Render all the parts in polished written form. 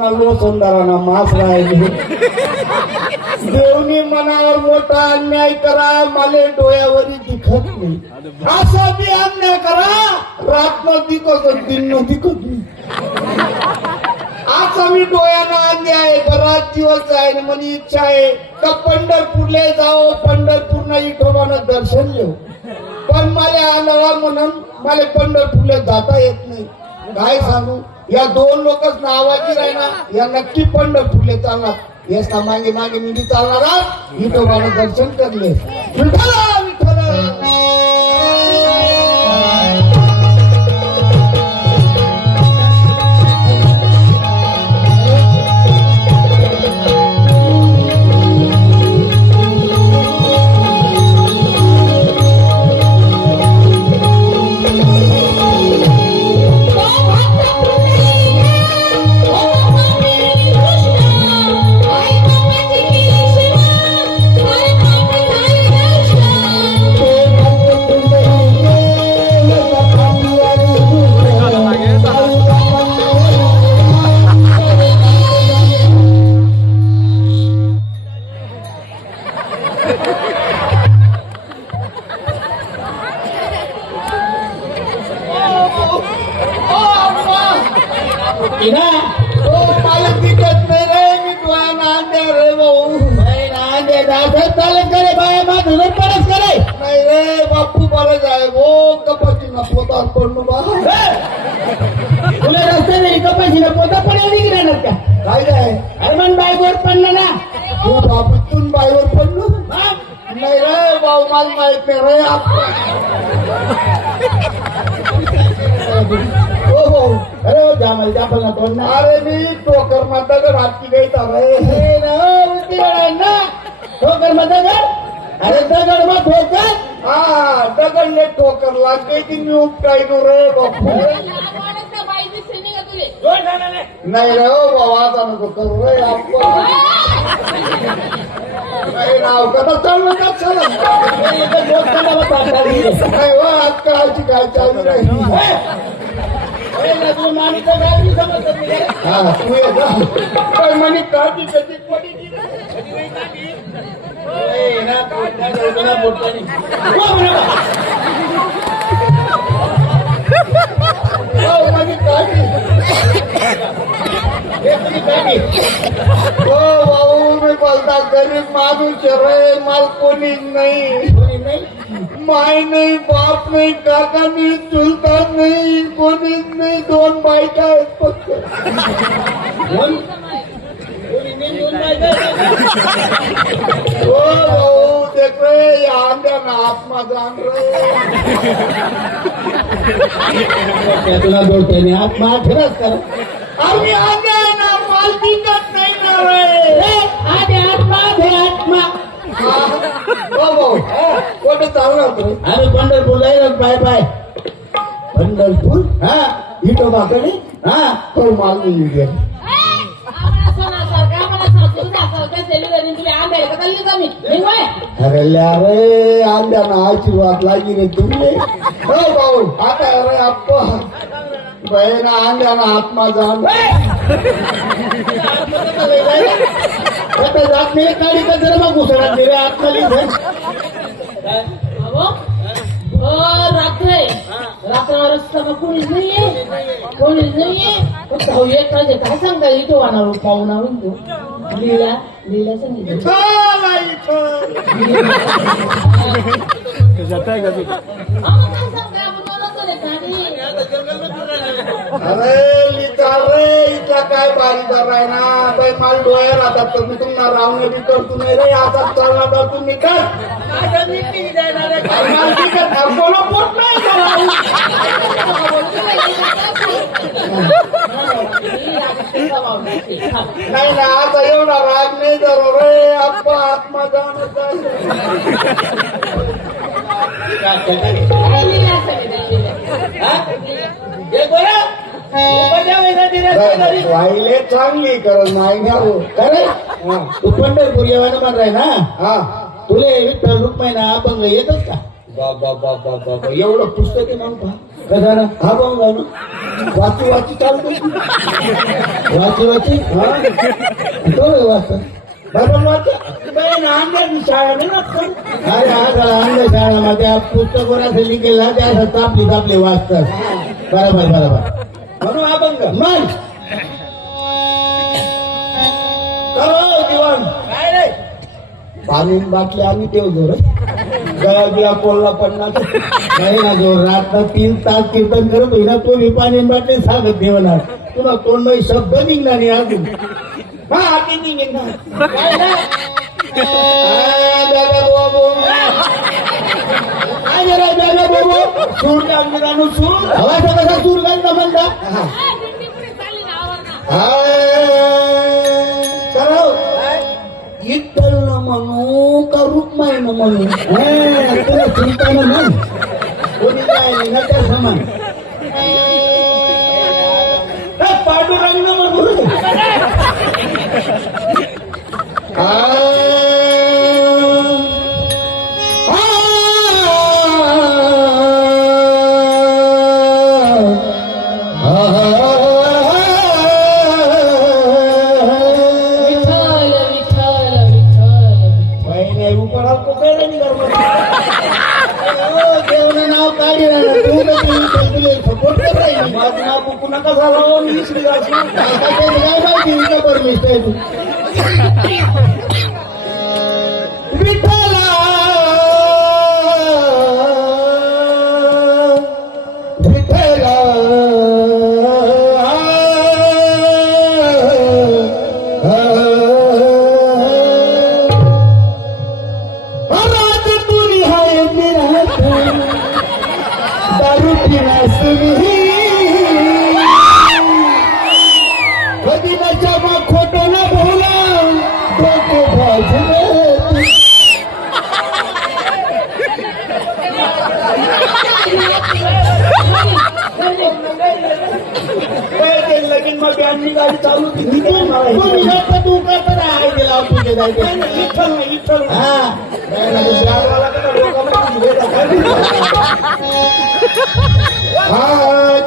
ना लोसंदारा ना मास राहिले. देवनी मनावर मोठा अन्याय करा, मला डोळ्यावरी दिखत नाही. असा बी अन्याय करा, रात न दिखत दिन न दिखत नाही. आज आम्ही डोळ्यानं अन्याय बराच दिवस जाईल म्हणे इच्छा आहे का पंढरपूरला जाओ, पंढरपूरला विठोबानं दर्शन घेऊ. पण मला आला म्हणून मला पंढरपूरला जाता येत नाही. काय सांगू, या दोन लोकच नावाची राही ना, या नक्की पंढरपूरला चालणार. याचा मागे मागे मी चालणार, विठोबानं दर्शन करले. विठ्ठल विठ्ठल बापू मला जाय वो कपाशी ना पोता पडलो बा. तुला रस्ते नाही कपाशी ना पोता पडला निघणार का काय काय. अरे मग बाईवर पडलं ना, बापूतून बाईवर पडलो नाही रे भाऊ, मला माहित नाही रे. हो हो, अरे जामाल जापल ना तोंड. अरे मी टोकर माता रात्री गई रे ना, ठोकर माता का. अरे दगड मग ठोकर, हा दगडले ठोकर लागते की मी उपटायलो रे बापू. नाही रे हो भाऊ, आता नको करू रे. नाही नाव कदा चालू का चला नाही हो, आजकालची काय चालू राहिली. हा तू ये म्हणे काळजी कधी पडी भाऊ. मी बोलता गरीब माणूस रे, माल कोणी नाही, माय नाही, बाप नाही, काका नाही, चुलता नाही, कोणीच नाही. दोन बायका आहेत फक्त. हो भाऊ देख रे, आंब्या ना आत्मा जाण रे. तुला बोलतोय मी आत्मा खरंच कर. आम्ही आंब्या ना माल दिसत नाही ना रे. आत्मा हे आत्मा. हो भाऊ कुठे चालणार तुम्ही. अरे पंढरपूर जाईल पाय पाय. पंढरपूर हा विठोबाकडे हा तो माल नाही. अरे अरे आंब्या ना आशीर्वाद लागी रे तुम्ही. हो भाऊ आता अरे आप्पा बहीण आंब्या ना आत्मा जाण जात नाही. गाडी का जरा मग घुसणार रे आत्मा. रात्र रस्ता कोणीच नाहीये, कोणीच नाहीये. एक काय सांगता इथं वाणार पाहुणार तू लीला लीला सांगितलं. अरे लिहिता रे इथला काय बारीदार आहे ना बाई. माल डोळ्या राहतात तर मी तुम्हाला रावणे बी करतो नाही रे. आता चालला तर तुम्ही काय बोला पोट नाही ना. आता एवढा राग नाही जरो रे आप्पा. आत्मा जाणत वाहिले चांगली करत नाही ना करे. तू पंढरपूर येवायला म्हणताय ना. हा तुला विठ्ठल रुक्माई ना आपण येतच का. बाबा एवढं पुस्तक आहे म्हणता कसा ना हा बघा ना वाची वाची चालतो वाची वाची हा तो वाचत बरोबर वाचा अंड्याची शाळा नाही ना अरे हा अंध शाळामध्ये पुस्तक कोणाचं लिहिलेला ते असं तापली तापले वाचतात बरोबर बरोबर म्हणून अभंग मन करो दिवाण काय रे पाणी बाटली आम्ही ठेवतो रे गळा बिया पोळला पडणार नाही ना जो रात्र 3 तास कीर्तन करत होई ना तो मी पाणी बाटली सांगत ठेवणार तुला तोंडमध्ये शब्द निघणार नाही अजून हा आधी निघेन ना काय रे काय जरा दादा बाबू सूर लागली सूर हवाचा कसा सूर घालता म्हणता करो इट्टल न म्हणू का रुक्माई न म्हणू तुला चिंता ना म्हण कोणी काय नाही ना त्या समान पांडुरंग न म्हणू नका झाला विठ्ठला विठ्ठला रात तुरी हाय दारू पिण्यास कधी नच्या मग खोटं न बोला डोके भाजले लगीन मग आमची गाडी चालू केली तू का तर आहे गेला तुझे जायचे इथं हा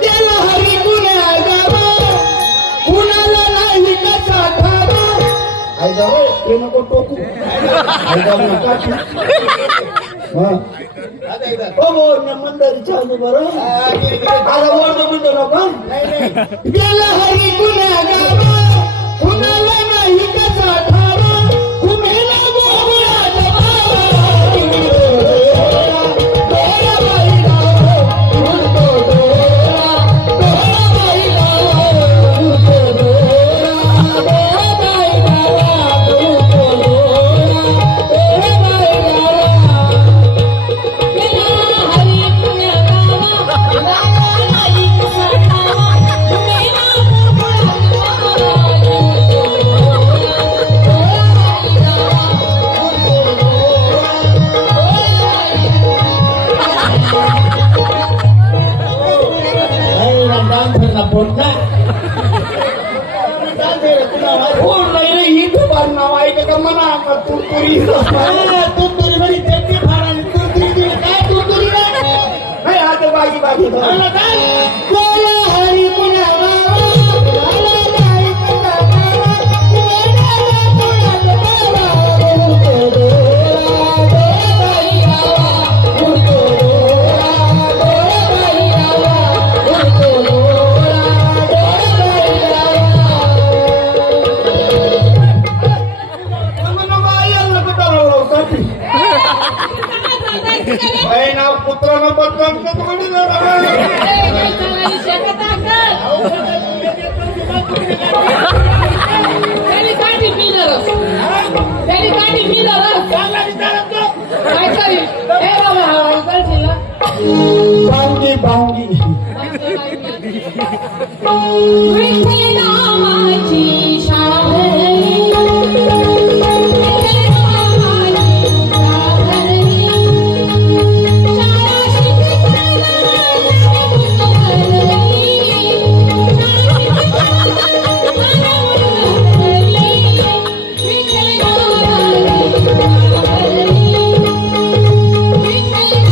त्याला हरी गुन्हा गावा कुणाला नाही कसा ठावा आई जाऊ ते नको टोकू आई जाऊ नका मंदारी चालू बरं आता वर्ण म्हणतो नको त्याला हरी गुन्हा गावा कुणाला नाही कसा ठावा कुणाला नाव ऐक का म्हणा तुरतुरी तुरतुरी म्हणजे त्याची फार आणि तुरतुरी काय तुरतुरी नाही आता बागी बागी हरी पुण्या नाव पुत्रानं बदनाम बांगी बांगी विठ्ठल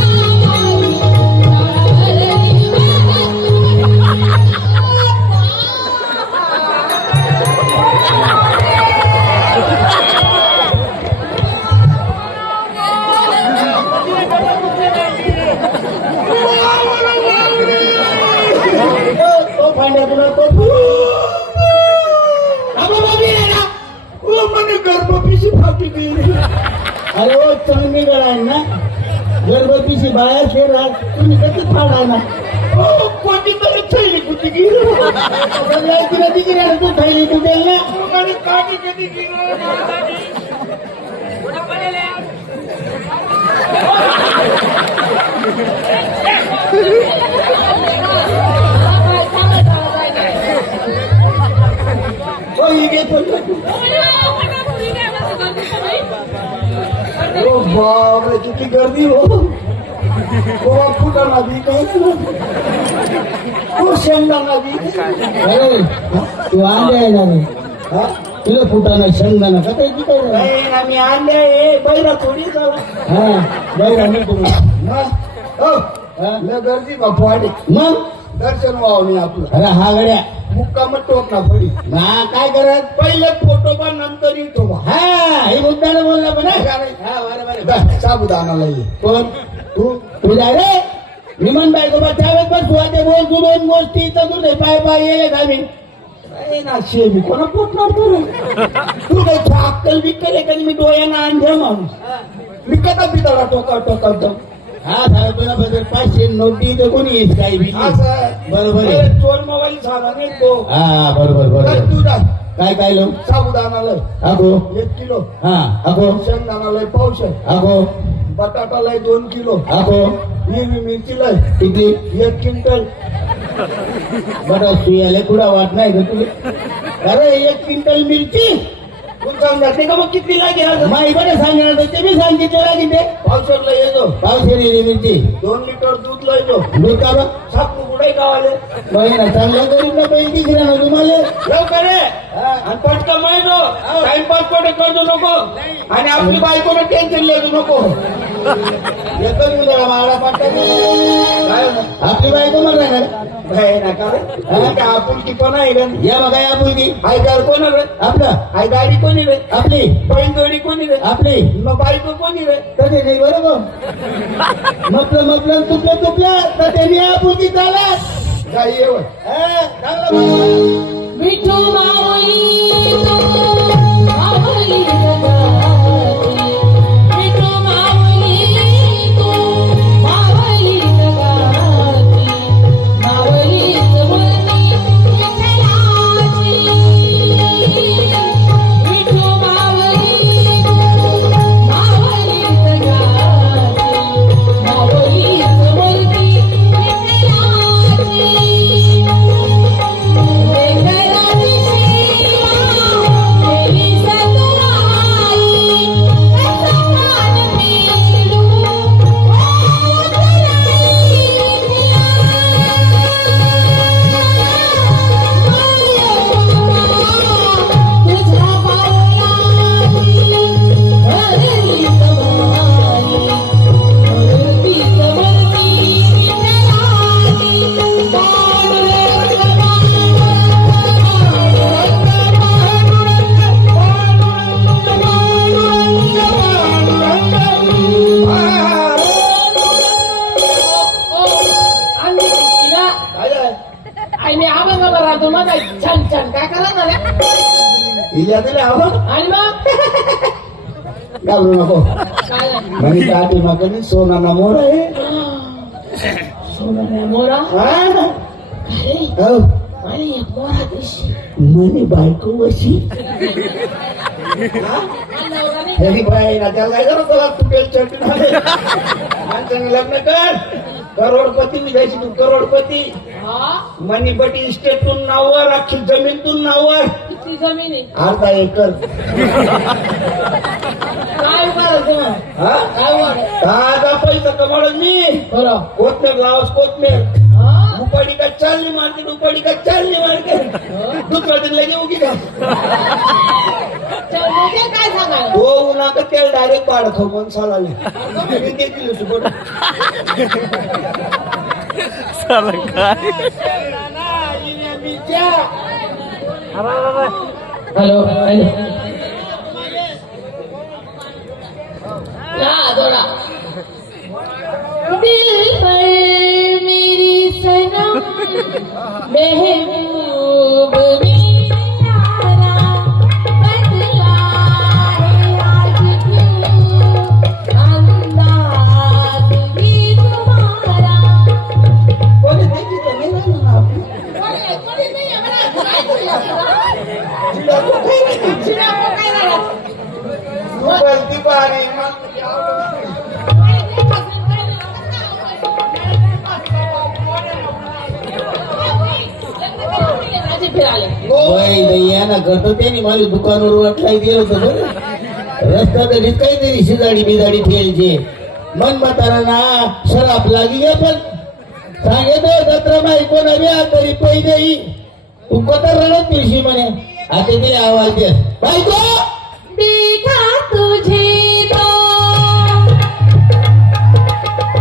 नव्हती ती. अरे ओ चांगली आहे ना गर्भवतीची बाया शेरा तुम्ही कधी फाडा ना कोणतीतरी थैली कुठे गेली तिला तिकडे तू थैली कुठे ना आणि काठी कधी गेली. हो ही घे पण. ओ बापरे किती गर्दी हो. गोवा फुटाणा बी काही हो शेंगदाणा बी. अरे तू अंडे आहे ना रे हा तुला फुटाना शेंगदाणा का त्याची काय नाही आम्ही आणले आहे बैरा थोडी जाऊ. हा जाऊ आम्ही तुम्ही हो लय गर्दी बापू वाटे मग दर्शन व्हावं नाही आपलं. अरे हा गड्या मुक्काम टोक ना पडी ना काय करत पहिले फोटोबा नंतर इटोबा. हा हे मुद्दाने बोलला पण हा बरोबर साबुदानाला ये. कोण तू जाय रे विमान बायको त्यावेळेस पण तू आता बोल तू दोन गोष्टी तर तुझे पाय पाय येले आम्ही नाही ना शे मी कोणा पोटणार तू काही अक्कल बिक्कल आहे कधी मी डोळ्यांना आणले माणूस मी कदा बिदाडा टोका टोका हा साहेब तुला बद्दल 500 नोटी तर कोणी येईल काही बी बरोबर आहे. चोर मोबाईल झाला नाही तो. हा बरोबर बरोबर तू जा काय काय लो साबुदानाला अगो 1 किलो. हा अगो शेंगदाणाला पावशे. अगो बटाटाला 2 किलो. अगो हिरवी मिरचीला किती 1 क्विंटल. बटा सुयाले कुडा वाट नाही का तुला अरे 1 क्विंटल मिरची तू सांगते का मग किती लागेल. माई बरं सांगणार तर ते बी सांगितलं लागेल ते पावशेरला येतो. पावशेरी मिरची 2 लिटर दूध लायचो. दूध का बा सापू कुठे गावाले महिना चांगला गरीबला पैसे दिसला ना तुम्हाला लवकर ये. आणि पटकन माहितो टाइमपास कोणी करतो नको आणि आपली बायकोला टेन्शन लिहू नको. येतो मी जरा माळा पाठवतो काय आपली बायको म्हणणार नका रे का आपुलकी पण आहे रे. या बघा या मुलगी आयदार कोण रे. आपलं आई गाडी कोणी रे. आपली बैलगाडी कोणी रे. आपली मग बायको कोणी रे. कधी नाही बरोबर म्हटलं तुपलं तर त्यांनी आपुलकी चालत गाई येव चांगलं विठू माऊली तू माऊली जगाची. विठू माऊली तू माऊली जगाची. माऊली जगती विठ्ठलाची. विठू माऊली तू माऊली जगाची. माऊली जगती विठ्ठलाची. छान छान काय करा झाल्या हिला तरी हवं आणि मग घालू नको. काय म्हणजे आधी मग सोनाना मोर आहे. सोना मोरा हा? अरे हो. आणि एक मोरा दिशी म्हणे बायको वशी तरी बाई ना त्याला काय करत तुला तुटेल चटणी माणसाने लग्न कर. करोडपती निघायची तू करोडपती. मनी बटी इस्टेटून नाववर अख्खी जमीनतून नाववर. किती जमीन आहे अर्धा एकर. काय करायचं मग? हा काय वाढ दादा पैसा कमाडत मी. बरं कोथमेर लावस कोथमेर. हा? दुपारी का चालली मारते दुपारी का चालली मारते. दुसरा लगे उगी का चल, म्हणजे काय सांगायला तो उन्हा का तेल डायरेक्ट बाळ खाऊन सालाले देखील हॅलो थोड़ा दिल पर मेरी सनम महबूब मेरा बदला है बोलती पाणी फिराले या ना करतो त्यांनी माझ्या दुकानावर वाटलाय गेलं होतं बरं रस्ता तरीच काहीतरी शिजाडी बिजाडी ठेवायचे मन म्हातारा शराब लागी गे पण सांगितलं जत्रा माही कोण तरी पैसे तू कोणता रडत पिशी म्हणे आता तिने आवाज दे बायको देखा तुझे तो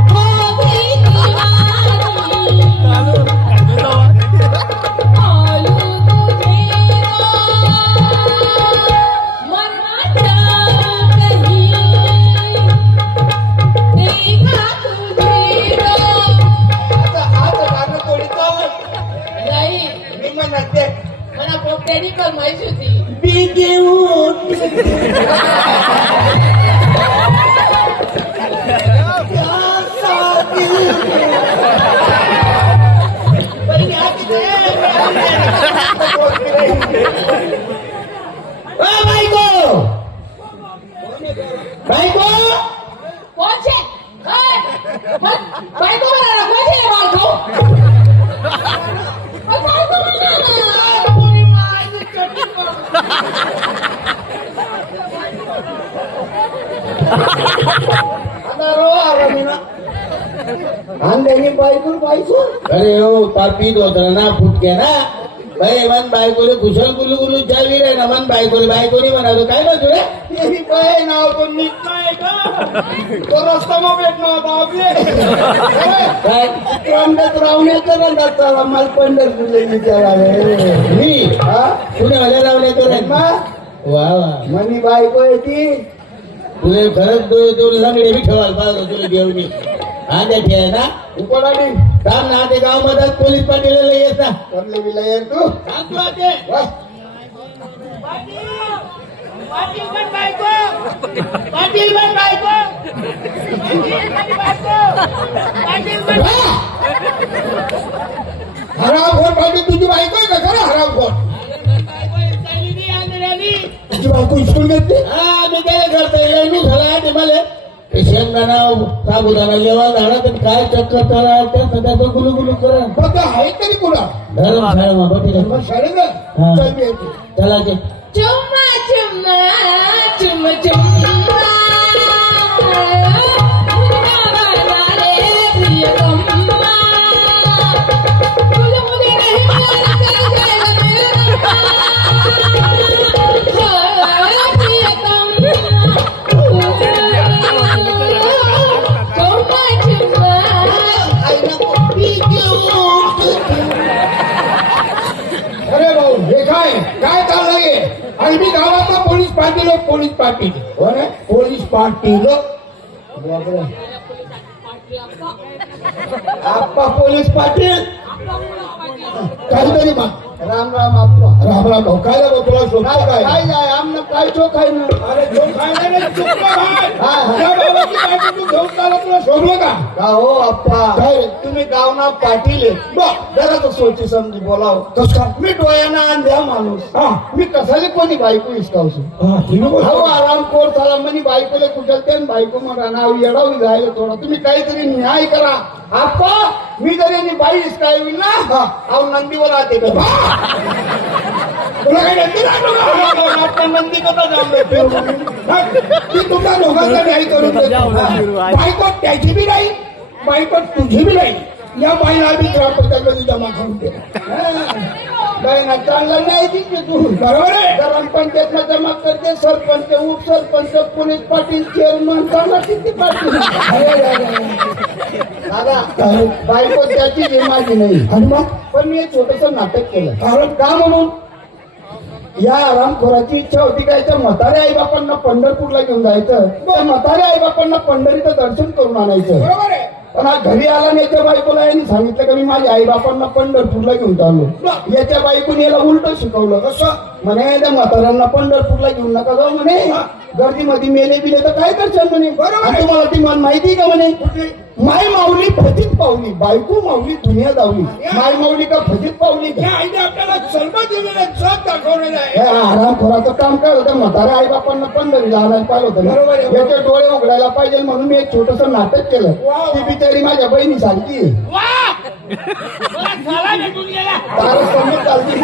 हो गई दीवानी आलू तुझे मरना चाहूं कहीं देखा तुझे तो आज गाणं थोडी नाही मी म्हणते मला पोपट्यानी कमायची होती बायको बायको कोणचे बायको म्हणाला कोणचे बायको बायको म्हणाला कोणी माझी चटी अंड्याने बायकून बायको अरे हो पापीत होता ना फुटके ना बाई मन बायकोले कुशल गुलू गुलू चावी रे ना मन बायकोने म्हणालो काय ना तुला तेरी बाय नाव तो नीट नाही का तो रस्ता मग भेट नव्हता आपले काय अंड्यात रावण्याचं रंगात चला मला पंढरपूरला विचारावे मी हा पुणे वाल्या लावले तर वा वा मनी बायको आहे ती तुला खरंच तुला लंगडे बी ठेवायला पाहिजे तुला देवणी हा त्या ठेवाय ना उकडाडी काम ना ते गाव मध्ये पोलीस पाटील येत ना करले बिला ये तू सांग तू आते वा. हरामखोर पाटील तुझी बायको आहे का खरं हरामखोर तुझी बायको इस्कूल घेते हा मी काय करतोय येऊन झाला ते मला शेंगदाणा साबुदाणा जेव्हा झाला तर काय चक्कर करा त्या सध्याचं गुलू गुलू करा बघ आहे तरी कुणा धर्मशाळा मग शाळेत हा. चल मी येतो. चला ते चुम्मा चुम्मा चुम चुम्मा अरे भाऊ हे काय चाललंय आणि मी गावाचा पोलीस पाटील हो ना पोलीस पाटील बापरे. आप्पा पोलीस पाटील काहीतरी मग राम राम आप्पा राम राम भाऊ काय भाऊ तुला शोध काय काय आमनं काय चोख आहे ना अरे चोख आहे ना घेऊन चालला तुला शोधलं का हो आप्पा काय तुम्ही गावना पाटील जरा तो सोची समजी बोलाव कस का मी डोळ्यांना अंध्या माणूस हा मी कसाले कोणी बायको हिसकावतो हो आराम कोर झाला म्हणे बायकोला कुठलते बायको मला नाव येडावी जायला थोडा तुम्ही काहीतरी न्याय करा आप्पा मी जर यांनी बाई हिसकावी ना अहो नंदीवर राहते का तुला काही नंदी राहतो नंदी कसा जाऊ मी तुमच्या दोघांचा न्याय करून देतो बायको त्याची बी नाही बायको तुझी बी नाही या बाईला आम्ही ग्रामपंचायत जमा करून देतो बाईना चांगला नाही तिथे तू बरोबर आहे ग्रामपंचायतला जमा करते सरपंच उपसरपंच पोलीस पाटील चेअरमन चांगला किती पाटील दादा बायको त्याची जे माझी नाही आणि मग पण मी एक छोटस नाटक केलं कारण का म्हणून या आरामखोराची इच्छा होती काय तर म्हाताऱ्या आई बापांना पंढरपूरला घेऊन जायचं तर म्हाताऱ्या आई बापांना पंढरीचं दर्शन करून आणायचं बरोबर आहे पण हा घरी आला नाही त्या बायकोला यांनी सांगितलं का मी माझ्या आई बापांना पंढरपूरला घेऊन चाललो याच्या बायकोने याला उलट शिकवलं कसं म्हणे त्या म्हाताऱ्यांना पंढरपूरला घेऊन नका जाऊ म्हणे गर्दीमध्ये मेले बिले तर काय करशाल म्हणे बरोबर तुम्हाला ती मला माहिती का म्हणे माय माऊली फजित पावली, बायको माऊली दुनिया दावली. माय माऊली का फजित पावली का? या आईने आपल्याला जन्म दिलेला जग दाखवलेला आहे. हे आरामखोराचं काम काय होतं? म्हाताऱ्या आई बापांना पंढरीला आणायला पाहिलं होतं ना. बरोबर आहे. याचे डोळे उघडायला पाहिजे म्हणून मी एक छोटस नाटक केलं. ती बिचारी माझ्या बहिणी सारखी आहे. वा मला झाला भेटून गेला. तारच कमी चालते.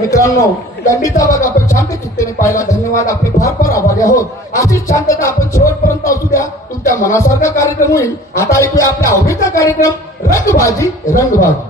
मित्रांनो, दंडीचा भाग आपण शांत चित्तेने पाहिला. धन्यवाद. आपले फार फार आभारी आहोत. अशीच शांतता आपण शेवटपर्यंत असू द्या. तुमच्या मनासारखा कार्यक्रम होईल. आता ऐकूया आपल्या आवडीचा कार्यक्रम रंगबाजी रंगबाजी.